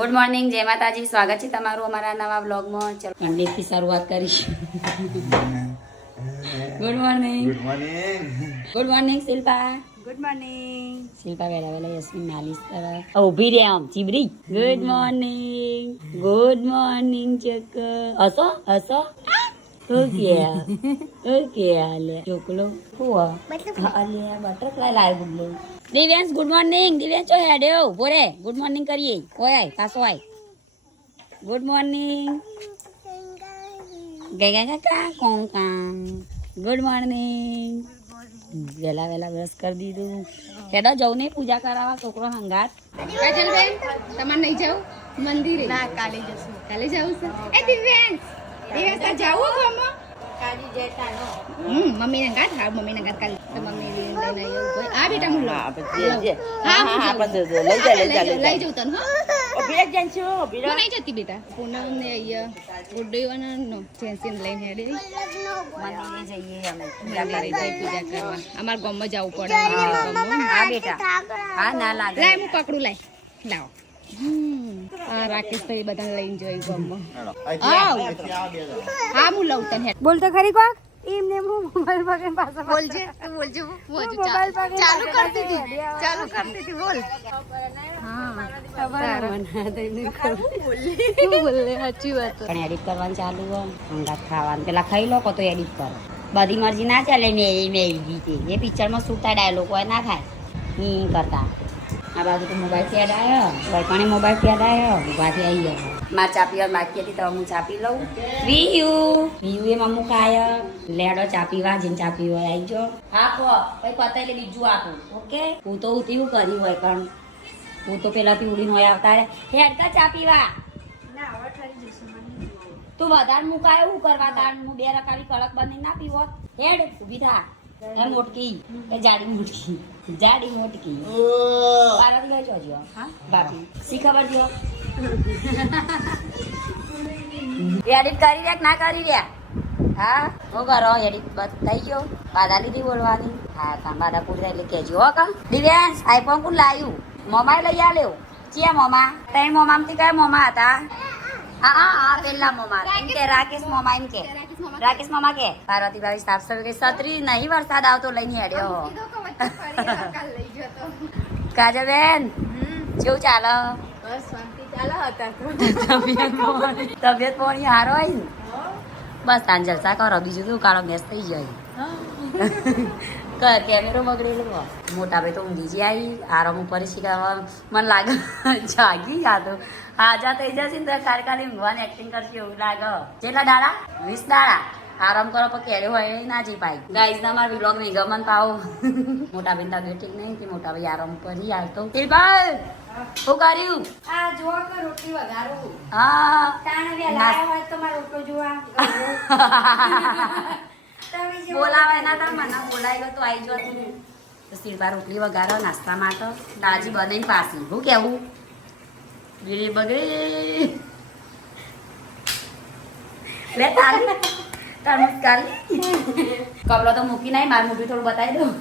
Good morning, જય માતાજી. સ્વાગત છે તમારું અમારા નવા વ્લોગમાં. ચલો મંડેથી શરૂઆત કરીશું. Good morning. Good morning. Good morning Shilpa. Good morning. Shilpa વેલા વેલા યસ્મીન નાલીસ તરફ ઊભી રે આમ ચીબરી. Good morning. ગુડ મોર્નિંગ ચક. હસો હસો. ઓકે ઓકે આલે ચોકલો હુઆ આલે બટરફ્લાય લાય ગુડલે. Divyansh good morning. દિવ્યાંશ ચો હેડ્યો બોરે. ગુડ મોર્નિંગ કરીએ. ઓય આય પાછો આય. Good morning. ગેગા કાકા કોંકાં. Good morning. વેલા વેલા બ્રશ કરી દીધું. હેડો જવું નહીં પૂજા કરાવવા છોકરો હંગાત. કાજલબેન તમારે નહીં જાવ મંદિરે? ના, કાલે જશું. કાલે જાવું છે? એ દિવ્યાંશ દિવ્યાંશ જાવું ગામમાં? કાલે જતાનો મમ્મી ને ગાત. હા મમ્મી ને ગાત કાલે તો મમ્મી લઈને આવ્યો કોઈ. આ બેટા મુલ્લો હા લઈ જાઉં તને. હો બેટ જન છો બેટા નહીં જતી બેટા. પૂનમ ને અહીંયા ગુડ્ડીવાનો જેન્સી લઈને હેડે મંદિરે જઈએ અમે પૂજા કરવા. અમાર ગામમાં જવું પડે. હા બેટા. હા ના લાગે. લાય હું પકડું. લાવો. આ રાકેશ તો એ બધાને લઈને જોઈ ગામમાં. હા હું લઉં તને. બોલ તો ખરી કોક એમને હું મોબાઈલ પકડીને પાછો બોલજે તું બોલજે. મોબાઈલ પકડીને ચાલુ કરતી હતી બોલ. હા ખબર બોલે સાચી વાત. પણ એડિટ કરવાનું ચાલુ હોય હંગાત ખાવાનું પેલા ખાઈ લો કો તો એડિટ કરો. બધી મરજી ના ચાલે. મેં રીતે એ પિક્ચરમાં શું થાય ડાયલોગ હોય ના થાય કરતા. આ બાજુ તો મોબાઈલ ફેડ આવ્યો. વૈપાણી મોબાઈલ ફેડ આવ્યો. ઉભાથી આવી ગયો. મારે ચા પીવા બાકી હતી તો હું ચા પી લઉં. વિયુ એ મમ્મુ ખાય. લેડો ચા પીવા જેને ચા પીવા આવી જો. હા કહો પછી પતાઈ લે બીજું આપું. ઓકે હું તો ઉઠ્યું કર્યું હોય કારણ હું તો પેલાથી ઉડીને હોય આવતા હેડતા ચા પીવા. તું વધારે મુકાય એવું કરવા દાળ હું 2 રકાવી કડક બની ના પીવો. હેડ ઉભી થા. એ મોટકી એ જાડી મોટકી પારા લઈ જોજો. હા બાપી સી ખબર જો એડિટ કરી દે ના કરી દે. હા હું કરો એડિટ થઈ ગયો. બાધા લીધી બોલવાની. હા કા બાધા પૂરી થાય એટલે કહેજો. હો કા દિવ્યાંશ આઈફોન કોણ લાવ્યું? મોમાએ લઈ આલ્યો. ચિયા મોમા? તઈ મોમામથી કયા મોમા હતા? હા પેલા મોમા એમ કે રાકેશ મોમા એમ કે રાકેશ મામા કે પાર્વતી ભાઈ સાફ સફાઈ કઈ છત્રી નહીં વરસાદ આવતો લઈને હેડ્યો. કાજલબેન કેવું ચાલે? તબિયત પાણી હારો હોય ને? બસ તાન જલસા કરો. બીજું શું કાળો મેસ થઈ જાય. કેમેરો બગડેલો. મોટા ભાઈ તો ઊંઘી જ આવી. આરામ ઉપર શીખવા મને લાગે જાગી યા તો હાજા થઈ જશે ને તો ખાલી ઊંઘવાની એક્ટિંગ કરશે એવું લાગે. કેટલા દાડા? 20 દાડા આરામ કરો પણ કેળ્યો હોય ના જઈ પાય. ગાઈઝ ના મારા વ્લોગ નહીં ગમન પાવો. મોટા ભાઈ તબિયત ઠીક નહીં કે મોટા ભાઈ આરામ કરી હાલતો. ભાઈ શું કર્યું? આ જો કે રોટલી વઘારું. હા તાણે વેલા આવ્યા હોય તો મારો રોટલો જોવા બોલાવે ના તા મને બોલાવી ગયો તો આવી જો. તો શિલ્પા રોટલી વઘારો નાસ્તા માટે. દાજી બનાવીને પાછી શું કેવું? બીડી બગડે લે તાલી તરમુજ કાલી કપડો તો મૂકી નહીં. મારું મોઢું થોડું બતાવી દઉં.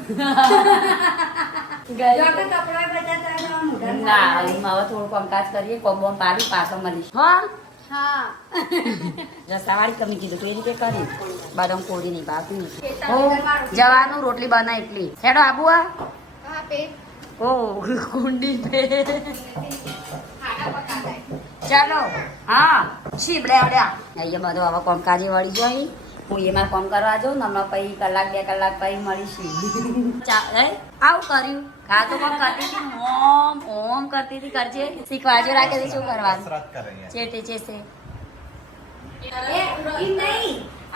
ના હવે થોડું કામકાજ કરીએ. કોમ બોમ પાડી પાછો મળીશ. હા રસાવાળી કમી કીધું તું એ રીતે કરી. બદામ કોરી નહીં બાપી જવાનું રોટલી બનાય એટલી. હેડો આબુ આ ઓ કુંડી પે ચાલો. હા શીબડે અડ્યા અહીંયા બધું હવે કોમકાજે વળી જાય. હું એમાં કોમ કરવા જાઉં ને હમણાં પછી 1 કલાક 2 કલાક પછી મળીશું. આવું કર્યું હા તો કોમ કરતી હતી. ઓમ કરતી હતી. કરજે શીખવાજો. રાખે શું કરવાનું ચેતે ચેસે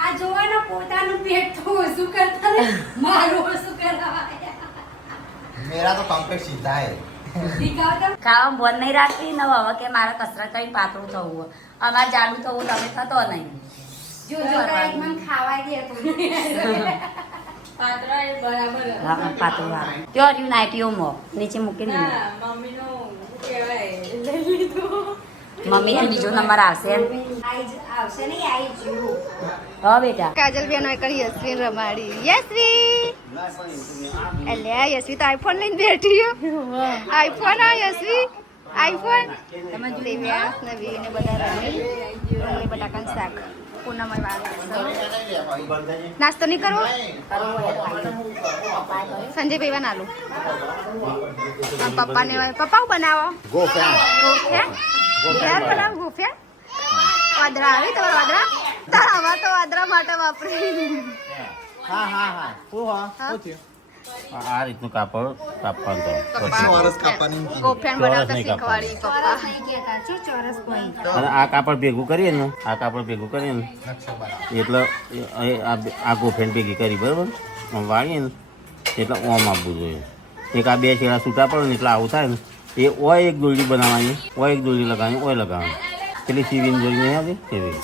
આ જોવાનો પોતાનું પેટ તો શું કરતા ને મારું શું કરવા मेरा तो कॉम्प्लेक्स सीधा है. ખાવા બંધ નહીં રાખતી ને હવે કે મારે કસરત કરીને પાતળું થવું. અમારે જાડું થવું તમે થતો નહીં. જો મને ખાવા દે તો પાતળા એ બરાબર પાતળું આવે ત્યો રહ્યું નાઈટીઓમાં નીચે મૂકીને મમ્મીનો કહેવાય લઈ લીધું. મમ્મી ને બીજો નંબર આવશે. આવશે નહીં આવી જવું. હા બેટા. કાજલબેન કરી યશ્વી રમાડી. યશ્વી અલ્યા યશ્વી તો આઈફોન લઈને બેઠી. આઈફોન આ યશ્વી આઈફોન તમે દિવ્યાંશ ને વી ને બધા રમી ડુંગળી બટાકાનું શાક પૂનમય વાળું નાસ્તો નહીં કરવો સંજય ભાઈ નાલું પપ્પાને પપ્પા બનાવો ગોફિયા બનાવો ગોફિયા વાદરા આવી તમારા વાદરા તારા તો વાદરા માટે વાપરી હા આ રીતનું કાપડ કાપવાનું ગોફિયા બનાવતા શીખવાડી પપ્પા અને આ કાપડ ભેગું કરીએ ને એટલે આ ગોફેન ભેગી કરી બરાબર આમ વાળીએ ને એટલે ઓમ આપવું જોઈએ એક આ બે છેડા છૂટા પડે ને એટલે આવું થાય ને એ ઓય એક દોરડી બનાવવાની ઓય એક દોરડી લગાવવાની ઓય લગાવવાની પેલી સીવીને જોઈ નહીં આવી એવી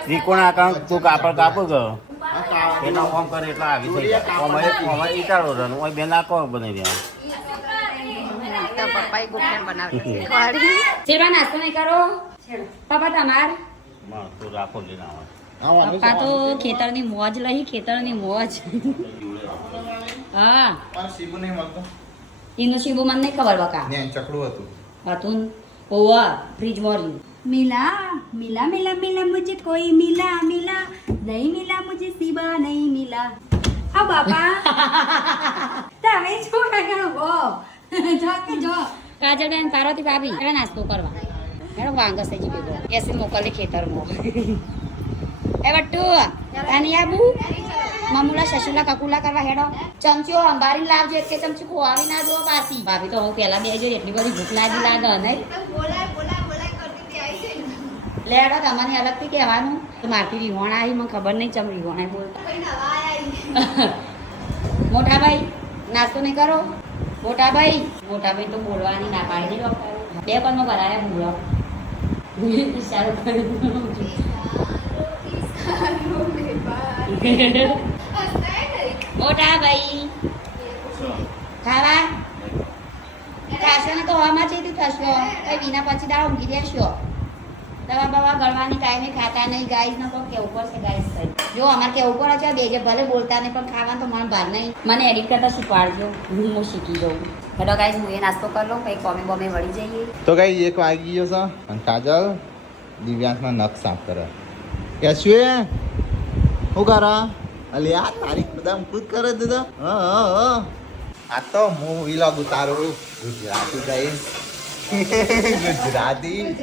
ત્રિકોણ આકાર તું કાપડ કાપો ગયો એટલે ઓમ કરે એટલે આવી થઈ જાય ઈટાળો રહે ઓય બે નાખો બનાવી દેવાનું તો પપ્પાએ ગોફિયા બનાવતા શીખવાડી છેડવા નાસ્તો નહીં કરો પપ્પા તમાર તો રાખો લઈને આવે પપ્પા તો ખેતરની મોજ લઈ ખેતરની મોજ હા શીબુ નહીં મળતો એનું શીબુ મને નહીં ખબર બકા ને ચકડું હતું ઓવા ફ્રીજ મોરી मिला मिला मिला मिला मुझे कोई मिला मिला नहीं मिला मुझे सिवा नहीं मिला हाँ बापा તમે છો કાકા જો કે જો કાજલ બેન પાર્વતી ભાભી હવે નાસ્તો કરવા હેડો વાંગસ થઈ ગયો એસે મોકલે ખેતરમાં એ બટ્ટુ તાની આબુ મામુલા શશુલા કકુલા કરવા હેડો ચમચો અંબારી લાવજો એક કે ચમચી ખોવાવી ના દો પાછી ભાભી તો હું પેલા બેજો એટલી બધી ભૂખ લાગી લાગે નહીં લેડો તમારી અલગથી કહેવાનું તો મારથી રીહોણ આવી મને ખબર નહીં ચમ રીહોણ આવી બોલ મોટા ભાઈ નાસ્તો નહીં કરો મોટા ભાઈ તો બોલવાની ના પાડી દે બે પનમાં ભરાયા ભૂલો સારું મોટા ભાઈ ખાવા ખાશો ને તો હવામાં છે તું થશો કઈ વિના પછી દાળ ઊંઘી દેશો દવા બવા ગળવાની કાંઈ નહીં ખાતા નહીં ગાઈસ ને પણ કેવું પડશે ગાઈસ જો અમારે કેવું પડે છે બે જે ભલે બોલતા નહીં પણ ખાવાનું તો મને ભાગ નહીં મને એડિટ કરતા શીખવાડજો હું શીખી જાઉં હેડો ગાઈસ હું એ નાસ્તો કરી લઉં કંઈ કોમે બોમે વળી જઈએ તો કઈ એક વાગી ગયો છે અને કાજલ દિવ્યાંશના નખ સાફ કરે કે શું શું કરે અલે આ તારીખ બધા ખુદ કરે દીધો આ તો હું વિલોગ ઉતારું ગુજરાતી ગાઈસ ગુજરાતી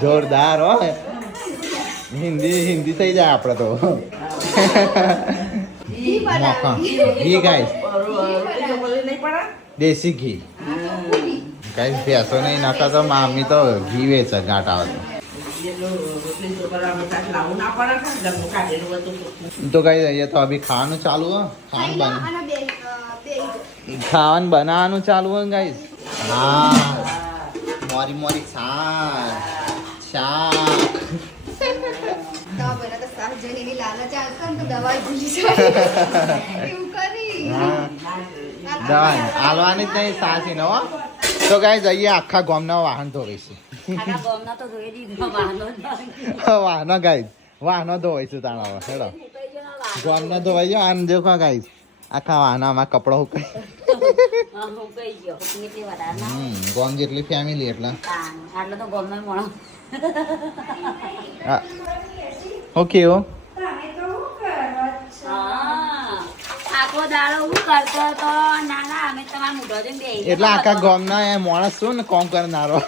જોરદાર હો હિન્દી થઈ જાય આપડે તો ઘી ગાઈસ દેશી ઘી ગાઈસ ભેંસો નહીં નાખા તો મામી તો ઘી વેચે ગાંઠ આવે તો ગાઈસ અહીંયા તો અભી ખાવાનું ચાલુ હો ખાવાનું બનાવવાનું ચાલુ હોય ગાઈસ હા મોરી મોરી શાક હાલવાની જ નહીં સાસી નો તો ગાઈસ અહીંયા આખા ગામના વાહન ધોવે છે વાહનો ગાઈસ વાહનો ધોવાય છે તાણા હેડો ગામના ધોવાઈ ગયો આને દેખો ગાઈસ આખા વાહનામાં કપડો ગોમ જેટલી ફેમિલી એટલે ઓકે એટલે આખા ગામ ના માણસ શું ને કોમ કરનારો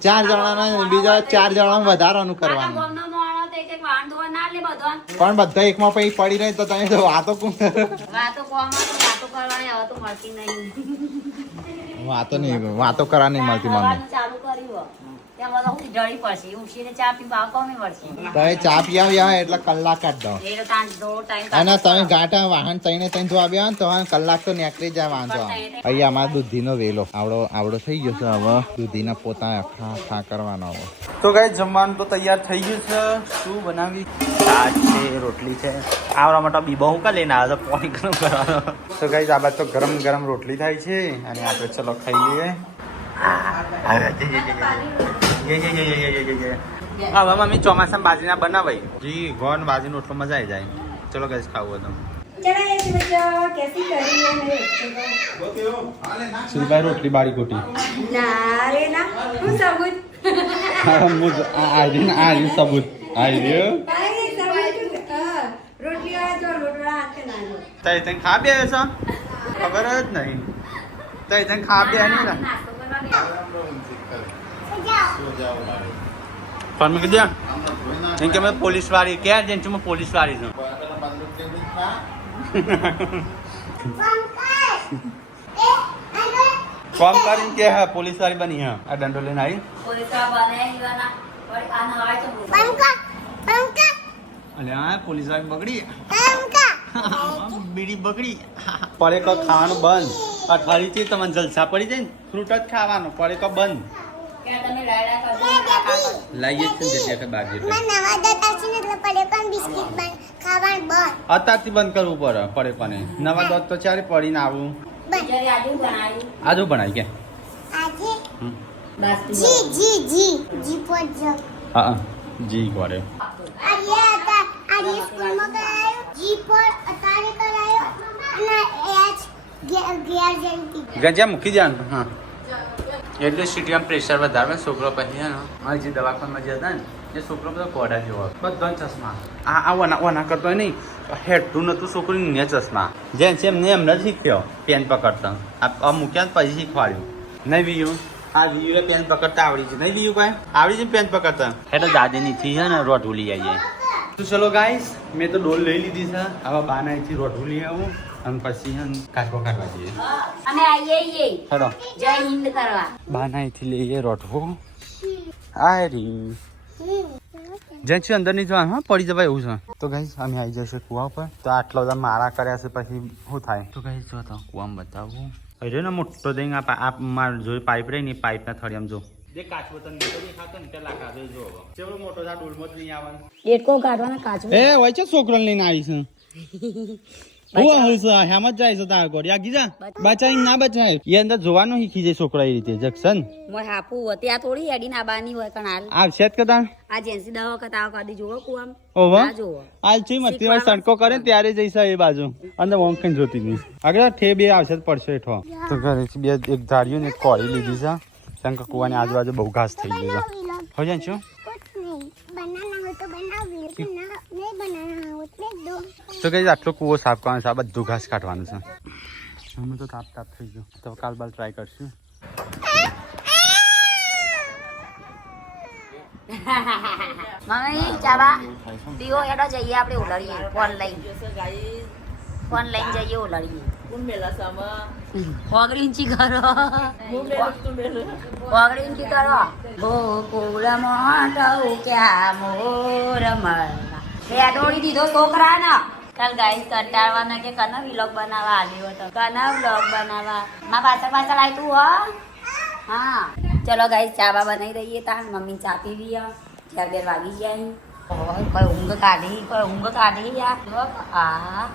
4 જણા બીજા 4 જણા વધારવાનું કરવાનું પણ બધા એકમાં પછી પડી રહી તો તમે તો વાતો વાતો કરવા નહીં મળતી મમ્મી તમે ચા પી આવ્યા એટલે કલાક કાઢ દો અને તમે ગાંઠા વાહન તઈને તઈને જો આવ્યા ને તો કલાક તો નીકળી જાય વાંધો અહીંયા અમારા દૂધીનો વેલો આવડો થઈ ગયો છે હવે દૂધીના પોતા આખા કરવાનો હવે તો ગાઈસ જમવાનું તો તૈયાર થઈ ગયું છે શું બનાવી આ છે રોટલી છે આવડા મોટા બીબો હું કા લઈને આવ્યો તો પાણી ગરમ કરવાનો તો ગાઈસ આ બાદ તો ગરમ ગરમ રોટલી થાય છે અને આપણે ચલો ખાઈ લઈએ હવે મમ્મી ચોમાસામાં બાજરીના બનાવાય જી ગોન બાજરીનો રોટલો મજા આવી જાય ચલો ગાઈસ ખાવું હતું ચલો એક मेरी बच्चा कैसी कर रही है मेरे बच्चे को? સુરભાઈ રોટલી બાળી કોટી ना रे ना હું સબૂત આ સબૂત કાંઈ સબૂત હા રોટલી વાળા જો રોટલા હાથે નાનો તઈ તને ખા બે છો ખબર જ નહીં તઈ તને ખા બે નહીં ને પણ મેં કીધું એમ કે મેં પોલીસ વાળી ક્યાં જઈને છું પોલીસ વાળી છું કોમ કરીને કે હા પોલીસ વાળી બની હા આ દંડો લઈને આવી અલે હા પોલીસ વાળી બગડી બીડી બગડી પડે કો ખાવાનું બંધ અઠવાડિયેથી તમને જલસા પડી જાય ને ફ્રૂટ જ ખાવાનું પડે કો બંધ લાઈએ છે જગ્યા કે બાજુ અત્યારથી બંધ કરવું પડે પડે કોને નવા દોત તો ચારે પડીને આવું આજુ બનાવી કે હા જી કરે ગંજા મૂકી દેવાનું હા એટલે સીટીમાં પ્રેશર વધારે છોકરો પછી છે ને આ જે દવાખાનામાં જતા ને એ છોકરો બધો કોડા જેવો બધા ચશ્મા આ ઓના કરતો નહીં હેઠું નતું છોકરું ને ચશ્મા જેમ છે એમને એમને જ શીખ્યો પેન પકડતા આ મૂક્યા પછી શીખવાડ્યું નહીં બીજું આ બીજું પેન પકડતા આવડી છે નહીં બીજું કાંઈ આવડી છે પેન પકડતા એટલે દાદીનીથી છે ને રોટ ભૂલી આવીએ તો ચલો ગાઈસ મેં તો ડોલ લઈ લીધી છે આવા બાનાથી રોટ ભૂલી આવું અને પછી કાચકો કાઢવા જઈએ અમે આવીએ હેલો જય હિન્દ કરવા બાનાથી લઈએ રોટવો આ રી જેમ છે અંદર નહીં જવાનું હા પડી જવાય એવું છે તો ગાઈસ અમે આવી જશે કુવા પર તો આટલા બધા મારા કર્યા છે પછી શું થાય તો ગાઈસ જો તો કુવામાં બતાવું અરે ને મોટો દઈ આ માર જો પાઇપ રહી ને પાઇપના થળિયામાં જો જે કાચબો તને દેખાતો ને પેલા કાચો જો કેવડો મોટો છે ડોલમાં જ નહીં આવવાનો ડેટકો કાઢવાના કાચો એ હોય છે છોકરો લઈને આવી છે હું હોય છે હેમ જ જાય છે તાર કોડી આ ગીજા બચાઈ ના બચાય એ અંદર જોવાનું શીખી જાય છોકરા એ રીતે જક્શન મોય હાપુ હતી આ થોડી એડી ના બાની હોય કણાલ આવશે જ કદા આ જેન્સી દવા કતાવ કાદી જોવો કુવામ ઓહો આ જોવો આલ ચી મતી વાર સણકો કરે ત્યારે જઈશ એ બાજુ અંદર વોંકન જોતી નહીં આગળ ઠે બે આવશે જ પડશે હેઠો તો ઘરેથી બે એક ધાર્યું ને એક કોળી લીધી છે કારણ કે કુવાની આજુબાજુ બહુ ઘાસ થઈ ગયું છે હો જાય છો તો કઈ આટલો કૂવો સાફ કરવાનો છે આ બધું ઘાસ કાઢવાનું છે અમે તો તાપ થઈ ગયું તો કાલ બાલ ટ્રાય કરશું મમ્મી ચાવા પીવો એડો જઈએ આપણે ઉલડીએ ફોન લઈને જઈએ ઉલડીએ ઓગળીંચી કરો ઓગળીંચી કરો ગોકુળ મોટો ક્યાં મોર મળવા બે દોડી દીધો છોકરા ને ચાલ ગાઈસ કંટાળવાના કે કના વ્લોગ બનાવવા આવ્યો તો કના વ્લોગ બનાવવા માં પાછળ આવી તું હો હા ચલો ગાઈસ ચા બા બનાવી દઈએ તાર મમ્મી ચા પીવી ચાર 2 વાગી જાય કોઈ ઊંઘ કાઢી યાર આ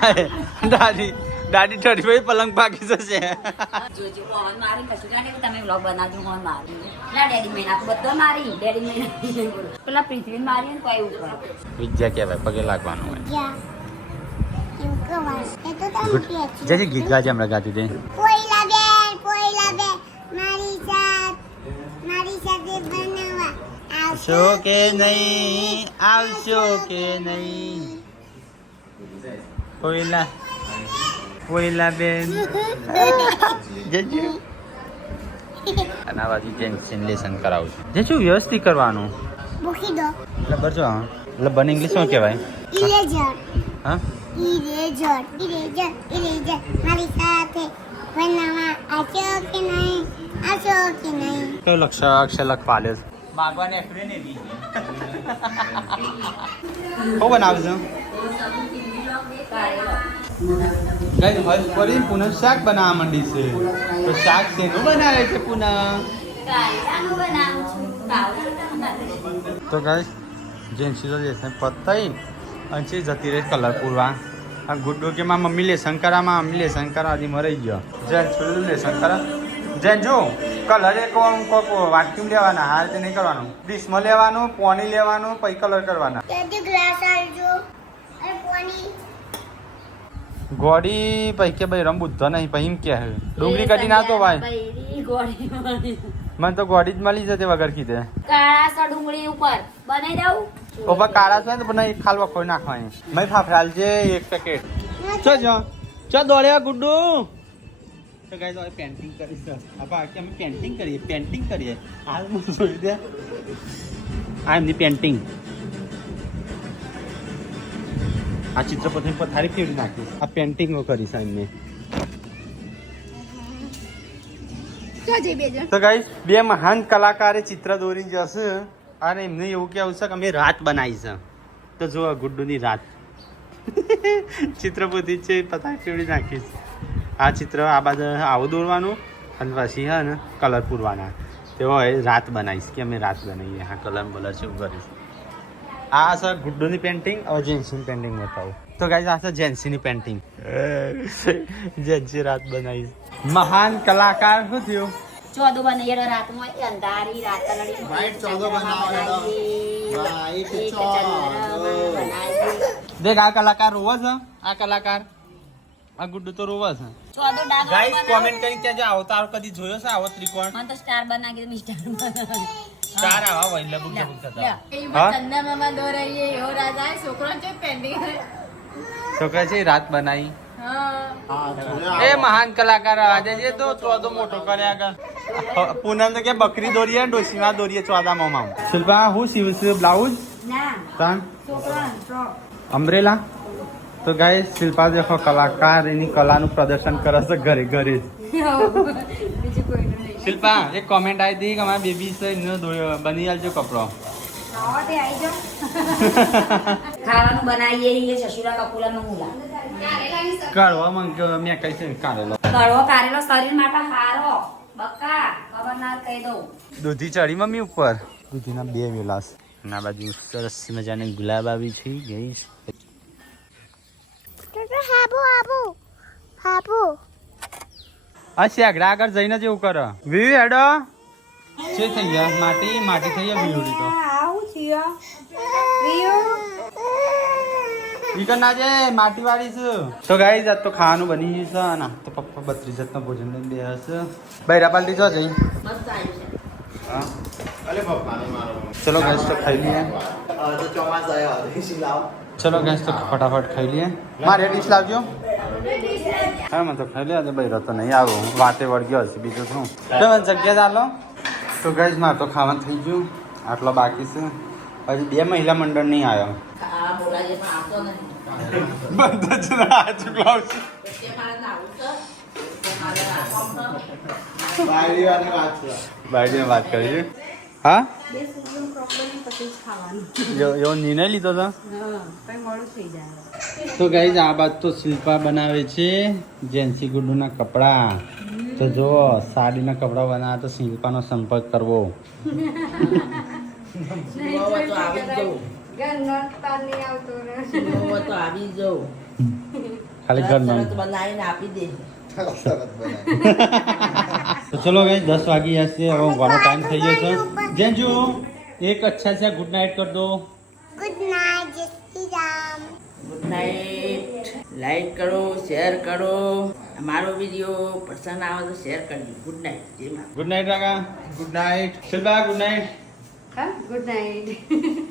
અરે દાદી દાદી ઠરી ભાઈ પલંગ પાકી જશે જોજો ફોન મારી કશું જાણે કે તમે વ્લોગ બનાવજો ફોન મારી ના ડેડી મહિના બધો મારી ડેડી મહિના પેલા પૃથ્વી મારી ને કોઈ ઉપર વિદ્યા કહેવાય પગે લાગવાનું હોય જય ગીત ગાજે હમણાં ગાતી દે પોઈલા બે મારી સાથે બનાવવા આવશો કે નહીં કોઈલા બેન જજુ અને આ બાજુ ટેન્શન લેસન કરાવું છું જજુ વ્યવસ્થિત કરવાનું મૂકી દો લબર જો લબર ઇંગ્લિશમાં કહેવાય ઇરેઝર હા ઇરેઝર મારી સાથે બનાવવા આવશો કે નહીં કયો અક્ષર લખવા લે માગવાને એફરે ને દી હો બનાવજો ગાઈસ હજ પરી પુનઃ શાક બનાવવા માંડી છે તો શાક શેનું બનાવે છે પુનઃ તો ગાઈસ જેન્સી તો લેસન પતાઈ અને જતી રહી કલર પૂરવા આ ગુડ્ડો કે માં મમ્મી લેસન કરા દી મરી ગયો જેન છોડું લેસન કરા જેન જો કલર એક કોક વાટકીમ લેવાના આ રીતે નહીં કરવાનું ડીશમાં લેવાનું પોણી લેવાનું પછી કલર કરવાના ગોળી પછી કે ભાઈ રમ બુદ્ધો નહીં પછી એમ કે ડુંગળી કઢી ના તો ભાઈ મને તો ગોળી જ મળી જતી વગર કીધે કાળા ડુંગળી ઉપર બનાવી દઉં ઓપા કાળા છે ને તો પણ ખાલ વખોઈ નાખવાની મેં ફાફડાલ છે એક પેકેટ ચો દોડ્યા ગુડ્ડુ તો ગાઈસ હવે પેન્ટિંગ કરીશ આપા કે અમે પેન્ટિંગ કરીએ હાલ હું જોઈ દે આ એમની પેન્ટિંગ આ ચિત્ર પથારી ફેરવી નાખીશ આ પેન્ટિંગો કરીશ એમને તો ગાઈસ બે મહાન કલાકારે ચિત્ર દોરી જશે અને એમને એવું કેવું છે કે અમે રાત બનાવી છે તો જો ગુડ્ડુની રાત ચિત્રપતિ છે પથારી ફેરવી નાખીશ આ ચિત્ર આ બાજુ આવું દોરવાનું અને પછી હા ને કલર પૂરવાના તેઓ રાત બનાવીશ કે અમે રાત બનાવીએ હા કલર બલર છે એવું કરીશ આ છે ગુડ્ડુની પેન્ટિંગ હવે જેન્સીની પેન્ટિંગ બતાવું તો ગાઈસ આ છે જેન્સીની પેન્ટિંગ જેન્સી રાત બનાવીશ મહાન કલાકાર શું થયું ચોદો બનાવીએ રાતમાં અંધારી રાત White ચોદો દેખ આ કલાકાર રોવે છે આ કલાકાર આ ગુડ્ડુ તો રોવે છે ચોદો ડાબા ગાઈસ કોમેન્ટ કરી કે જે અવતાર કદી જોયો છે આવો ત્રિકોણ મને તો સ્ટાર બનાવી દે મિસ્ટર સ્ટાર આવા હોય લબુક લબુક થતા ચંદનમાં દોરાઈએ એવો રાજા છોકરો છે પેન્ટિંગ તો કહે છે રાત બનાવી એ મહાન કલાકાર આજે જે તો ચોદો મોટો કરે આગળ પૂનમ તો કે બકરી દોરીએ ડોસીમાં દોરીએ ચોદા મોમાં શિલ્પા હું સીવશું બ્લાઉઝ તાન અમ્બ્રેલા તો ગાય શિલ્પા દેખો કલાકાર એની કલાનું પ્રદર્શન કરે છે ઘરે ઘરે જ શિલ્પા એક કોમેન્ટ આવી હતી કે અમારા બેબી છે એનો બની આલજો કપડો ખાવાનું બનાવીએ એ સસુરા કપૂલાનો મુલા કાઢવા માંગ મેં કઈ છે કાઢેલો કડવો કારેલો શરીર માટે હારો બક્કા ખબર ના કહી દઉં દૂધી ચડી મમ્મી ઉપર દૂધીના બે વેલાસ ના બાજુ સરસ મજાની ગુલાબ આવી છે ગઈ આ શેગડા આગળ જઈને જ એવું કરે વી હેડો છે થઈ ગયા માટી થઈ ગયા વીડી તો વીકન ના જે માટી વાળી છે તો ગાઈ જાત તો ખાવાનું બની છે ના તો પપ્પા 32 જાતના ભોજન લઈને બે હશે બૈરા પાલટી જો જઈ મસ્ત આવ્યું છે હા અલે પપ્પા ને મારો ચલો ગાઈસ તો ખાઈ લઈએ તો ચોમાસ આવ્યો ડીશ લાવ ચલો ગાઈસ તો ફટાફટ ખાઈ લઈએ મારે ડીશ લાવજો હા મેં તો ખાઈ લે આજે બૈરા તો નહીં આવું વાતે વળગ્યો હશે બીજું શું તમે જગ્યા ચાલો તો ગાઈસ મારે તો ખાવાનું થઈ ગયું આટલો બાકી છે હજી 2 મહિલા મંડળ નહીં આવ્યો બધા જ આ ચૂકલાવ છે બાયડીને વાત કરી છે હા એવો નિર્ણય લીધો હતો તો ગાઈઝ આ બાદ તો શિલ્પા બનાવે છે જેન્સી ગુડ્ડુના કપડા તો જો સાડીના કપડા બનાવે તો શિલ્પાનો સંપર્ક કરવો ખાલી ઘરનો તો ચલો ગાઈસ 10 વાગી જશે હવે ઊંઘવાનો ટાઈમ થઈ ગયો છે જેન્જુ એક અચ્છા सा गुड नाइट कर दो गुड नाइट जय Shri Ram good night like करो शेयर करो हमारो वीडियो पसंद आवे तो शेयर कर दो गुड नाइट जय माता good night Raga good night Shilpa good night good night